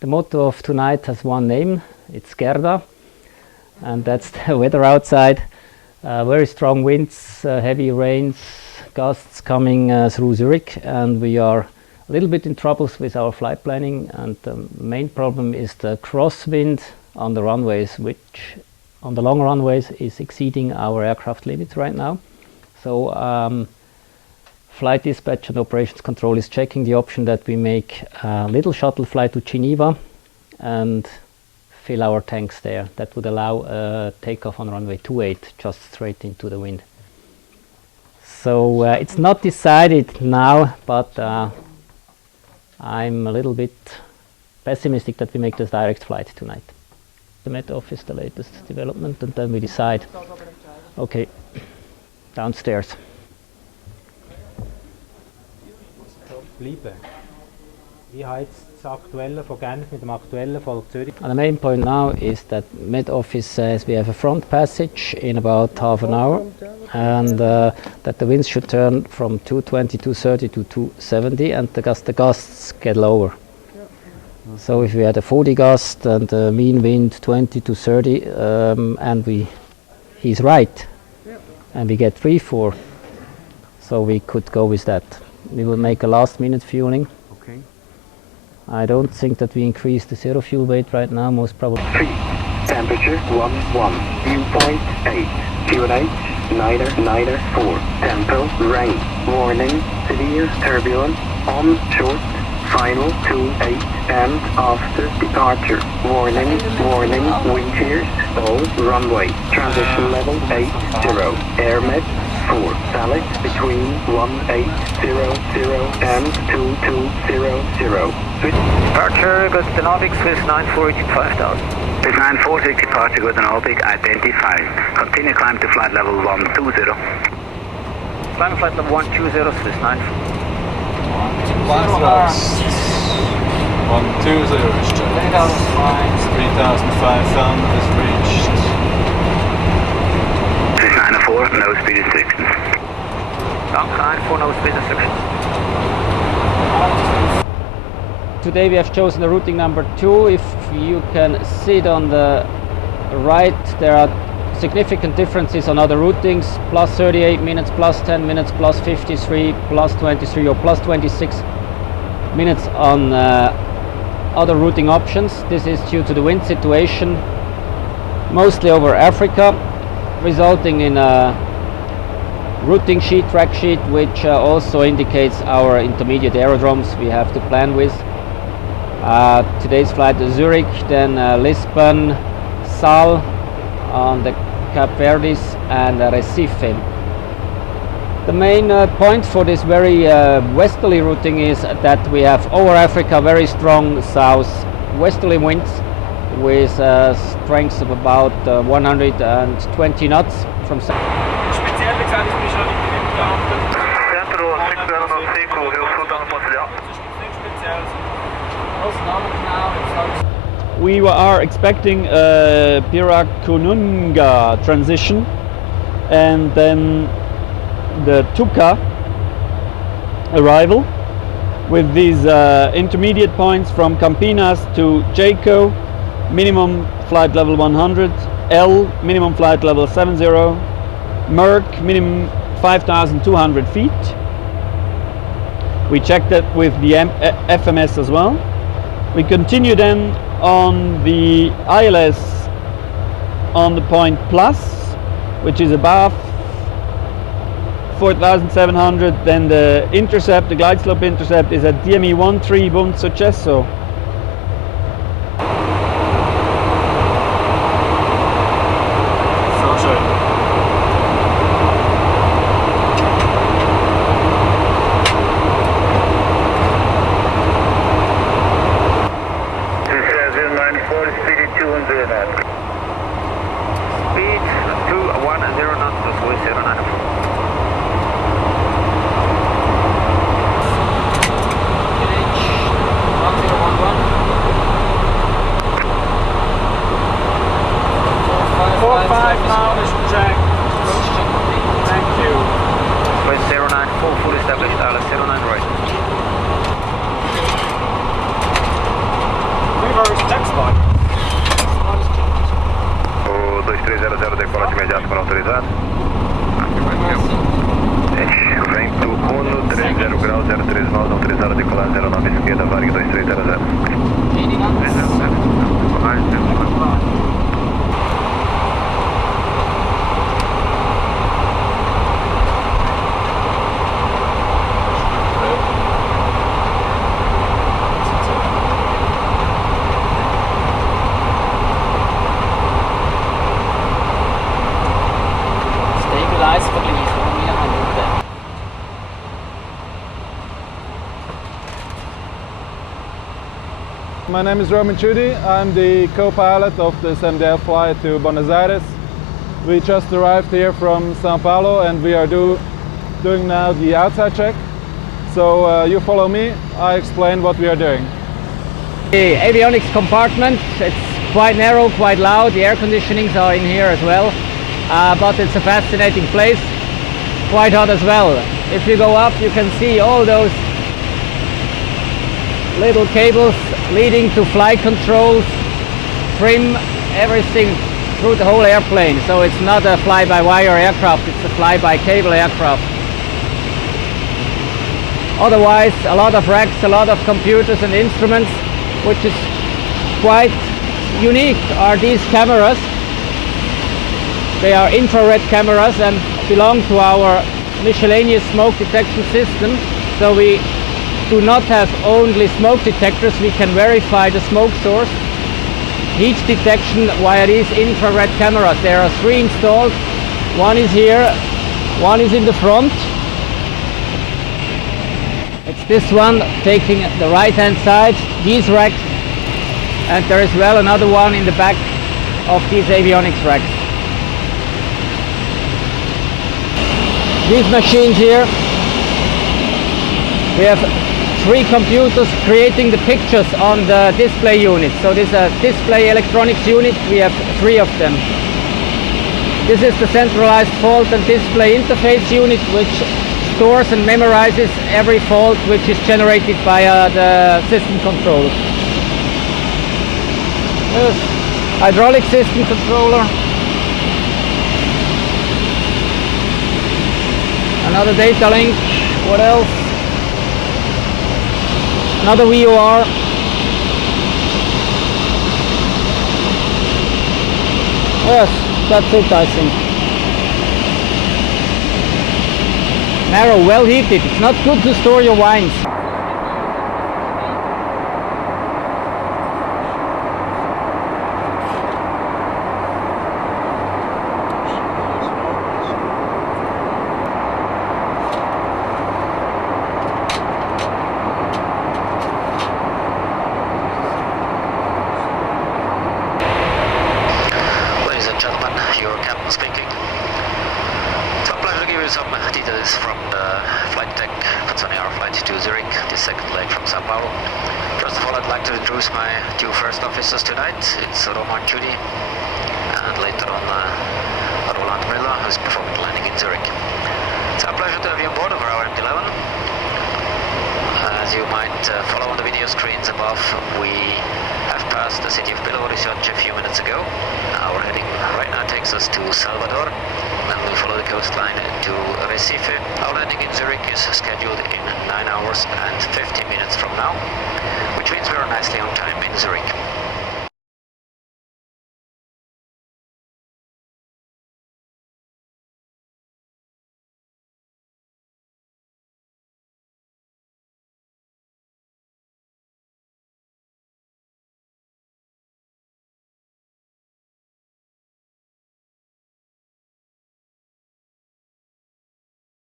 The motto of tonight has one name, it's Gerda, and that's the weather outside. Very strong winds, heavy rains, gusts coming through Zurich, and we are a little bit in troubles with our flight planning, and the main problem is the crosswind on the runways, which on the long runways is exceeding our aircraft limits right now. So flight dispatch and operations control is checking the option that we make a little shuttle flight to Geneva and fill our tanks there. That would allow a takeoff on runway 28, just straight into the wind. So it's not decided now, but I'm a little bit pessimistic that we make this direct flight tonight. The Met Office, the latest development, and then we decide. Okay, downstairs. Wie heizt das Aktuelle von Genf mit dem Aktuellen von Zürich? And the main point now is that Met Office says we have a front passage in about half an hour, and that the winds should turn from 220, 230 to 270, and the gusts get lower. So if we had a 40 gust and a mean wind 20 to 30, and he's right, and we get 3-4, so we could go with that. We will make a last-minute fueling. Okay. I don't think that we increase the zero fuel weight right now, most probably. Temperature 11, dew point 8, QNH, Niner 4, tempo, rain, warning, severe turbulence, on short, final 28, and after departure, warning, wind shears, all runway, transition level 80, airmed 4, valid between 1800 and 2200. Departure, good to Nordic, Swiss 9480 5000. Swiss 946, departure good to Nordic, identified. Continue climb to flight level 120. Climb flight level 120, Swiss 9. 120 is checked. 3,500 is reached. Swiss 904, no speed restrictions. Down 94, no speed restrictions. Today we have chosen the routing number 2. If you can see it on the right, there are significant differences on other routings, plus 38 minutes, plus 10 minutes, plus 53, plus 23 or plus 26 minutes on other routing options. This is due to the wind situation, mostly over Africa, resulting in a routing sheet, track sheet, which also indicates our intermediate aerodromes we have to plan with. Today's flight to Zurich, then Lisbon, Sal on the Cape Verdes, and Recife. The main point for this very westerly routing is that we have over Africa very strong south-westerly winds with strengths of about 120 knots from south. We are expecting a Pirakununga transition, and then the Tuka arrival with these intermediate points from Campinas to Jaco, minimum flight level 100, L minimum flight level 70, Merck minimum 5,200 feet. We checked that with the FMS as well. We continue then on the ILS on the point plus, which is above 4,700. Then the intercept, the glide slope intercept, is at DME 13 Buon Successo. Speed 210 knots to Swiss 094. 2300, decolagem imediato para autorizado. Vento 130 graus 03 nós, autorizado a decolar 09 esquerda, Varg 2300. Stabilize verliefen, wir haben My name is Roman Chudi. I'm the co-pilot of this MD11 flight to Buenos Aires. We just arrived here from Sao Paulo and we are doing now the outside check. So you follow me, I explain what we are doing. The avionics compartment, it's quite narrow, quite loud. The air conditionings are in here as well. But it's a fascinating place, quite hot as well. If you go up, you can see all those little cables leading to flight controls, trim, everything through the whole airplane. So it's not a fly-by-wire aircraft, it's a fly-by-cable aircraft. Otherwise, a lot of racks, a lot of computers and instruments, which is quite unique are these cameras. They are infrared cameras and belong to our miscellaneous smoke detection system. So we do not have only smoke detectors, we can verify the smoke source, heat detection via these infrared cameras. There are 3 installed. One is here, one is in the front. It's this one taking the right hand side, these racks, and there is well another one in the back of these avionics racks. These machines here, we have 3 computers creating the pictures on the display unit. So this is a display electronics unit, we have 3 of them. This is the centralized fault and display interface unit, which stores and memorizes every fault which is generated by the system controller. There's hydraulic system controller. Another data link. What else? Another VOR. Yes, that's it, I think. Narrow, well heated. It's not good to store your wines. Your captain speaking. It's a pleasure to give you some details from the flight deck concerning our flight to Zurich, the second leg from Sao Paulo. First of all, I'd like to introduce my 2 first officers tonight. It's Roman Chudi and later on Roland Müller, who's performing the landing in Zurich. It's a pleasure to have you on board of our MD11. As you might follow on the video screens above, we have passed the city of Belo Horizonte a few minutes ago. Our heading right now takes us to Salvador, and we follow the coastline to Recife. Our landing in Zurich is scheduled in 9 hours and 50 minutes from now, which means we are nicely on time in Zurich.